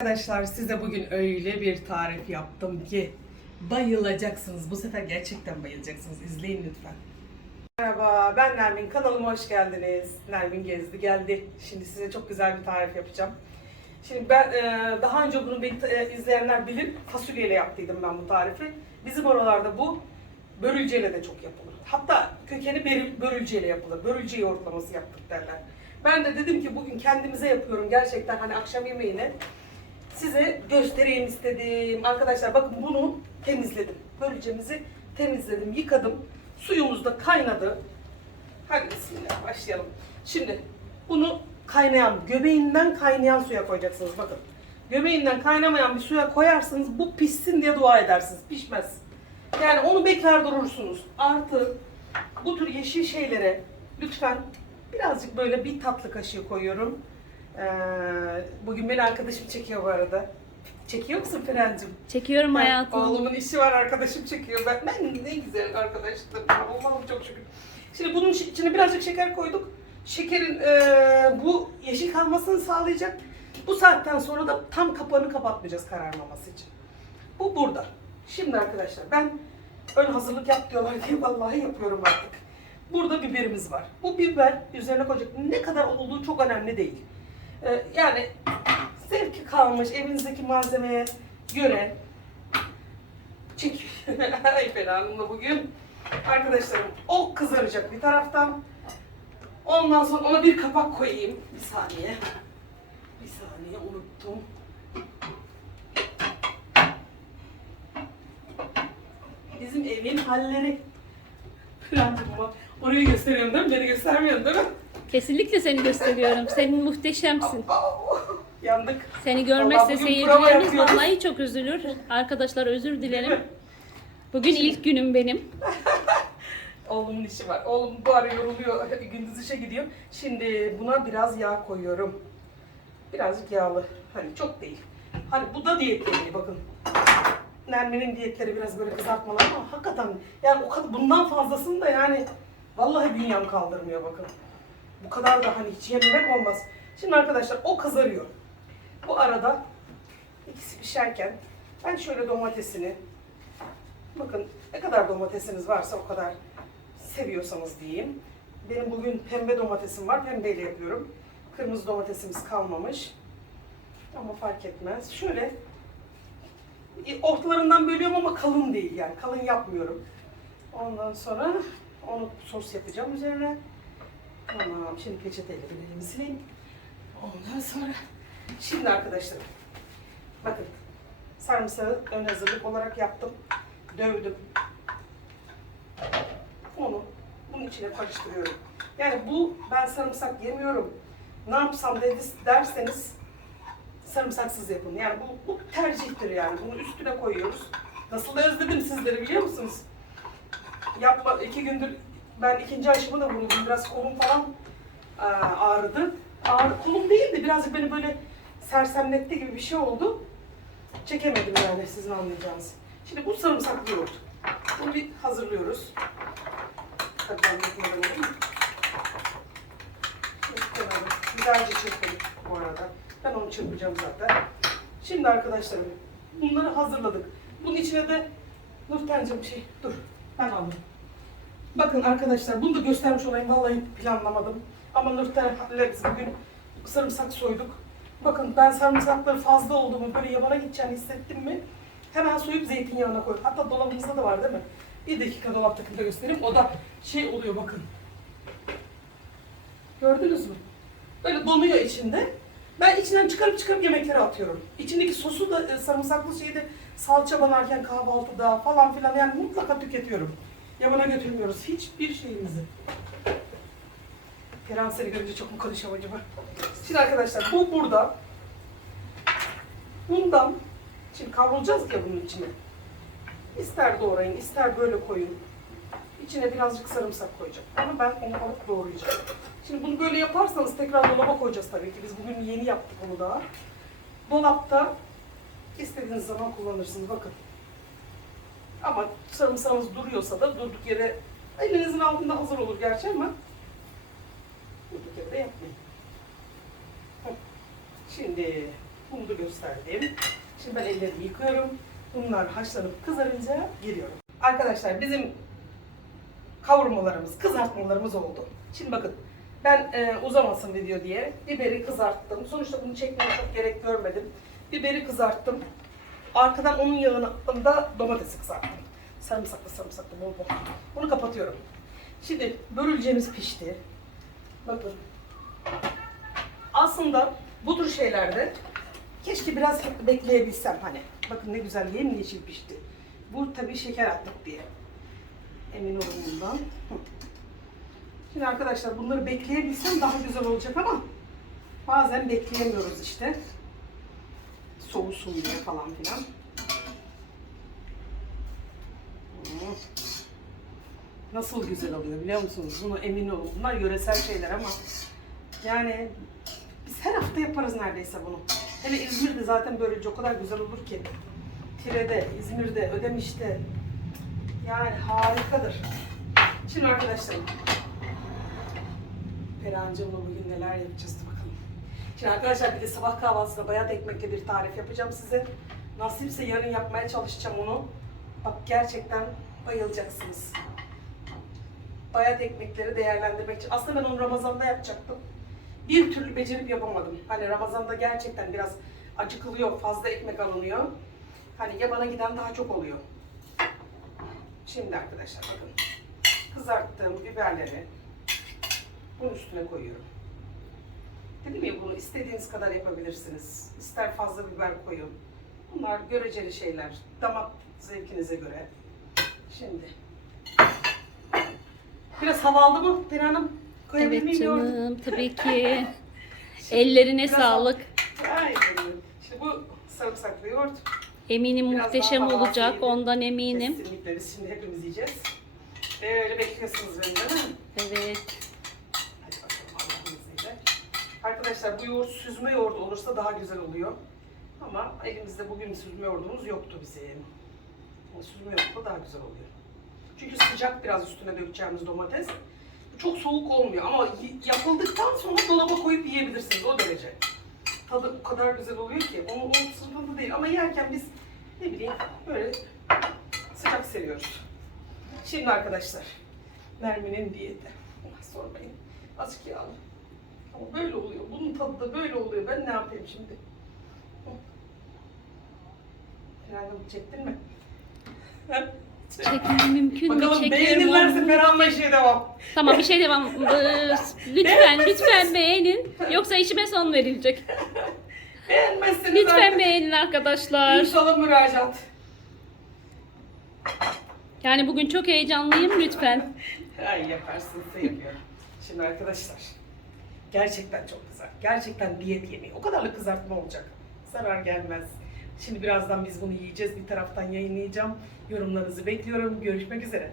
Arkadaşlar size bugün öyle bir tarif yaptım ki bayılacaksınız. Bu sefer gerçekten bayılacaksınız. İzleyin lütfen. Merhaba ben Nermin. Kanalıma hoş geldiniz. Nermin gezdi geldi. Şimdi size çok güzel bir tarif yapacağım. Şimdi ben e, daha önce bunu e, izleyenler bilir. Fasulyeyle yaptıydım ben bu tarifi. Bizim oralarda bu börülceyle de çok yapılır. Hatta kökeni börülceyle yapılır. Börülce yoğurtlaması yaptık derler. Ben de dedim ki bugün kendimize yapıyorum gerçekten hani akşam yemeğine size göstereyim istedim. Arkadaşlar bakın bunu temizledim. Börülcemizi temizledim, yıkadım. Suyumuz da kaynadı. Hadi bismillah başlayalım. Şimdi bunu kaynayan, göbeğinden kaynayan suya koyacaksınız bakın. Göbeğinden kaynamayan bir suya koyarsınız bu pişsin diye dua edersiniz. Pişmez. Yani onu bekler durursunuz. Artı bu tür yeşil şeylere lütfen birazcık böyle bir tatlı kaşığı koyuyorum. Ee, bugün beni arkadaşım çekiyor bu arada. Çekiyor musun Ferencim? Çekiyorum Ben- hayatım. Oğlumun işi var arkadaşım çekiyor. Ben, ben ne güzel arkadaşlarım. Allah'ım çok şükür. Şimdi bunun içine birazcık şeker koyduk. Şekerin eee, bu yeşil kalmasını sağlayacak. Bu saatten sonra da tam kapağını kapatmayacağız kararmaması için. Bu burada. Şimdi arkadaşlar ben ön hazırlık yap diyorlar diye vallahi yapıyorum artık. Burada biberimiz var. Bu biber üzerine koyacak ne kadar olduğu çok önemli değil. Ee, yani zevki kalmış evinizdeki malzemeye göre çek. Ayfer Hanım'la bugün arkadaşlarım o kızaracak bir taraftan. Ondan sonra ona bir kapak koyayım. Bir saniye. Bir saniye unuttum. Bizim evin halleri. Orayı gösteriyorum değil mi? Beni göstermiyorsun değil mi? Kesinlikle seni gösteriyorum. Senin muhteşemsin. Yandık. Seni Vallahi görmezse seyircilerimiz yapıyoruz. vallahi çok üzülür. Arkadaşlar özür dilerim. mi? Bugün ilk günüm benim. Oğlumun işi var. Oğlum bu ara yoruluyor. Gündüz işe gidiyor. Şimdi buna biraz yağ koyuyorum. Birazcık yağlı. Hani çok değil. Hani bu da diyet değil bakın. Nermin'in diyetleri biraz böyle kızartmalar ama hakikaten yani o kadar bundan fazlasını da yani vallahi bünyem kaldırmıyor bakın. Bu kadar da hani hiç yememek olmaz. Şimdi arkadaşlar o kızarıyor. Bu arada ikisi pişerken ben şöyle domatesini Bakın ne kadar domatesiniz varsa o kadar seviyorsanız diyeyim. Benim bugün pembe domatesim var. Pembeyle yapıyorum. Kırmızı domatesimiz kalmamış. Ama fark etmez. Şöyle ortalarından bölüyorum ama kalın değil yani. Kalın yapmıyorum. Ondan sonra onu sos yapacağım üzerine. Tamam. Şimdi peçeteyle elimi sileyim. Ondan sonra şimdi arkadaşlarım bakın sarımsağı ön hazırlık olarak yaptım dövdüm. Onu bunun içine karıştırıyorum. Yani bu ben sarımsak yemiyorum. Ne yapsam dedi, derseniz sarımsaksız yapın. Yani bu, bu tercihtir yani. Bunu üstüne koyuyoruz. Nasıl da özledim sizleri biliyor musunuz? Yapma iki gündür ben ikinci aşımı da vurdum. Biraz kolum falan aa, ağrıdı. Ağrı, kolum değil de birazcık beni böyle sersemletti gibi bir şey oldu. Çekemedim yani sizin anlayacağınız. Şimdi bu sarımsaklı yoğurt. Bunu bir hazırlıyoruz. Tabii ben kenara Güzelce çırpın bu arada. Ben onu çırpacağım zaten. Şimdi arkadaşlarım bunları hazırladık. Bunun içine de Nurten'cim şey dur ben aldım. Bakın arkadaşlar bunu da göstermiş olayım. Vallahi planlamadım. Ama Nurten'le biz bugün sarımsak soyduk. Bakın ben sarımsakları fazla olduğumu böyle yabana gideceğini hissettim mi? Hemen soyup zeytinyağına koy. Hatta dolabımızda da var değil mi? Bir dakika dolaptakini de göstereyim. O da şey oluyor bakın. Gördünüz mü? Böyle donuyor içinde. Ben içinden çıkarıp çıkarıp yemeklere atıyorum. İçindeki sosu da e, sarımsaklı şeyi de salça banarken kahvaltıda falan filan yani mutlaka tüketiyorum. Yabana götürmüyoruz hiçbir şeyimizi. Kerem seni görünce çok mu konuşuyorum acaba? Şimdi arkadaşlar bu burada. Bundan şimdi kavrulacağız ya bunun içine. İster doğrayın, ister böyle koyun. İçine birazcık sarımsak koyacağım. Ama ben onu alıp doğrayacağım. Şimdi bunu böyle yaparsanız tekrar dolaba koyacağız tabii ki. Biz bugün yeni yaptık bunu daha. Dolapta istediğiniz zaman kullanırsınız. Bakın. Ama sarımsağınız duruyorsa da durduk yere elinizin altında hazır olur gerçi ama durduk yere de yapmayın. Şimdi Bunu da gösterdim. Şimdi ben ellerimi yıkıyorum. Bunlar haşlanıp kızarınca giriyorum. Arkadaşlar bizim kavurmalarımız, kızartmalarımız oldu. Şimdi bakın ben e, uzamasın video diye biberi kızarttım. Sonuçta bunu çekmeye çok gerek görmedim. Biberi kızarttım. Arkadan onun yanında domatesi kızarttım. Sarımsaklı sarımsaklı bol bol. Bunu kapatıyorum. Şimdi börülcemiz pişti. Bakın. Aslında bu tür şeylerde keşke biraz bekleyebilsem hani. Bakın ne güzel yemyeşil pişti. Bu tabii şeker attık diye. Emin olun bundan. Şimdi arkadaşlar bunları bekleyebilsem daha güzel olacak ama bazen bekleyemiyoruz işte. Soğusun diye falan filan. Nasıl güzel oluyor biliyor musunuz? Bunu emin olun. Bunlar yöresel şeyler ama yani biz her hafta yaparız neredeyse bunu. Hele İzmir'de zaten böylece o kadar güzel olur ki. Tire'de, İzmir'de, Ödemiş'te. Yani harikadır. Şimdi arkadaşlarım. Perihan'cığımla bugün neler yapacağız bakalım. Şimdi arkadaşlar bir de sabah kahvaltısında bayat ekmekle bir tarif yapacağım size. Nasipse yarın yapmaya çalışacağım onu. Bak gerçekten bayılacaksınız. Bayat ekmekleri değerlendirmek için. Aslında ben onu Ramazan'da yapacaktım. Bir türlü becerip yapamadım. Hani Ramazan'da gerçekten biraz acıkılıyor, fazla ekmek alınıyor. Hani yabana giden daha çok oluyor. Şimdi arkadaşlar bakın. Kızarttığım biberleri bunun üstüne koyuyorum. Dedim ya bunu istediğiniz kadar yapabilirsiniz. İster fazla biber koyun. Bunlar göreceli şeyler. Damak zevkinize göre. Şimdi. Biraz hava aldı mı Peri Hanım? Koyabilir Evet canım tabii ki. Ellerine sağlık. Ay canım. Şimdi bu sarımsaklı yoğurt. Eminim Biraz muhteşem olacak. Ondan eminim. Kesinlikle biz şimdi hepimiz yiyeceğiz. Böyle bekliyorsunuz beni değil mi? Evet. Hadi bakalım Allah'ın izniyle. Arkadaşlar bu yoğurt süzme yoğurt olursa daha güzel oluyor. Ama elimizde bugün süzme yoğurdumuz yoktu bizim. O süzme yoğurtla daha güzel oluyor. Çünkü sıcak biraz üstüne dökeceğimiz domates. Çok soğuk olmuyor ama yapıldıktan sonra dolaba koyup yiyebilirsiniz o derece. Tadı o kadar güzel oluyor ki onu o sıkıntı değil ama yerken biz ne bileyim böyle sıcak seviyoruz. Şimdi arkadaşlar Nermin'in diyeti. Sormayın. Azıcık yağlı. Ama böyle oluyor. Bunun tadı da böyle oluyor. Ben ne yapayım şimdi? Herhalde çektin mi? Çekmem mümkün mü? Bakalım Çekerim beğenirlerse. Ferhan'la işe devam. Tamam bir şey demem. Ee, lütfen lütfen beğenin. Yoksa işime son verilecek. Beğenmezseniz Lütfen artık beğenin arkadaşlar. İnşallah müracaat. Yani bugün çok heyecanlıyım lütfen. Ay yaparsın sen yapıyorum. Şimdi arkadaşlar gerçekten çok güzel. Gerçekten diyet yemeği. O kadarlık kızartma olacak. Zarar gelmez. Şimdi birazdan biz bunu yiyeceğiz. Bir taraftan yayınlayacağım. Yorumlarınızı bekliyorum. Görüşmek üzere.